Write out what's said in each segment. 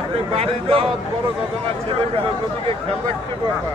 আপনি বাড়ি যাওয়া বড় ঘটনা, ছেলে মেয়ের প্রতিকে খেয়াল রাখতে পারবা।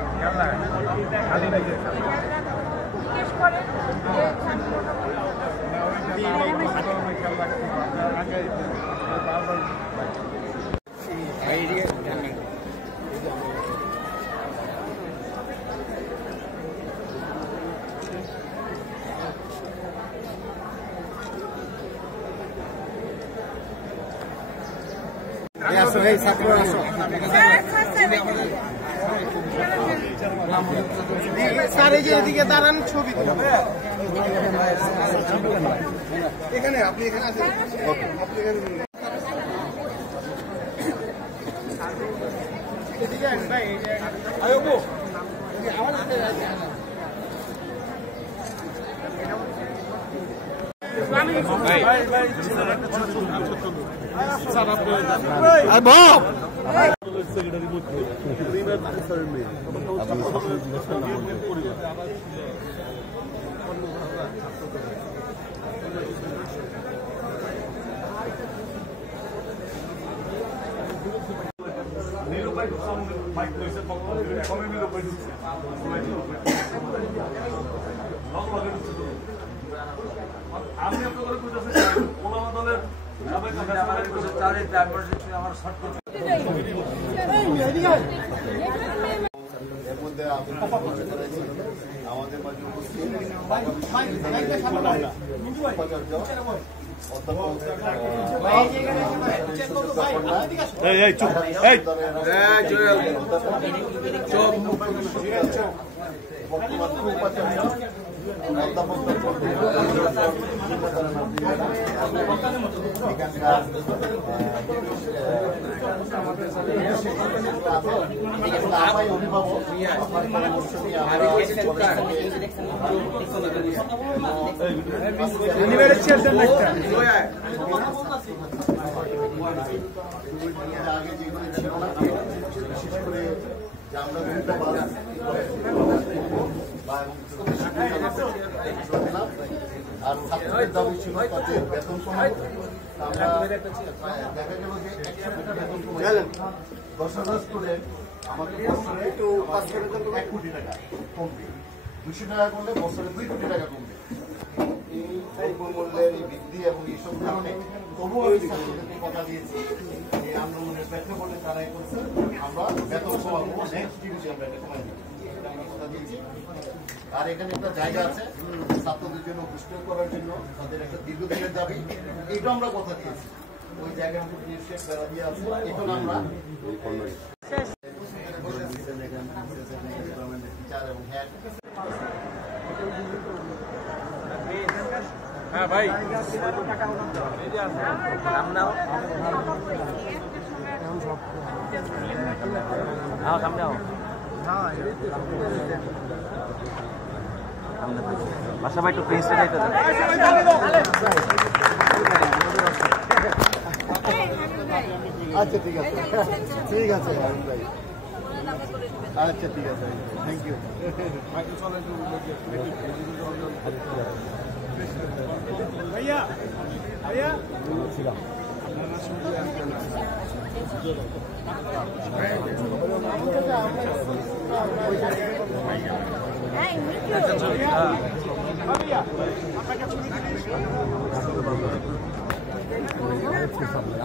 স্যার এই যে এদিকে দাঁড়ান, ছবি এখানে আপনি এখানে আছেন। আমাদের মাঝে উপস্থিত আর ছাত্রদের দাবি ছিল তাদের বেতন কমানো। আমরা দেখা গেল যে 10,000 স্টুডেন্ট আমাদের বছরে 1 কোটি টাকা কমবে, 200 টাকা করলে বছরে 2 কোটি টাকা কমবে। এই দ্রব্যমূল্যের এই বৃদ্ধি এবং এইসব কারণে তবুও আমি ছাত্রদেরকে কথা দিয়েছি যে আন্দোলনের প্রেক্ষাপটে তারা করছে আমরা বেতন কমাবো, নেক্সট ডিভিশন আমরা এটা কমাই দেবো, এটা আমরা কথা দিয়েছি। আর এখানে একটা জায়গা আছে ছাত্রদের জন্য হোস্টেল করার জন্য, তাদের একটা দীর্ঘদিনের দাবি, এটা আমরা কথা দিয়েছি। ওই জায়গার মধ্যে বেড়া দিয়ে আছে, এখন আমরা হ্যাঁ ভাই সামনে বাসা ভাই একটু প্রিন্সে যাইতে আচ্ছা ঠিক আছে, ঠিক আছে ভাই, আচ্ছা ঠিক আছে, থ্যাংক ইউ। ভাইয়া ভাইয়া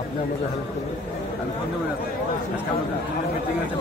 আপনি আমাদের হেল্প করবেন। আমি ধন্যবাদ। আজকে আমাদের মিটিং আছে।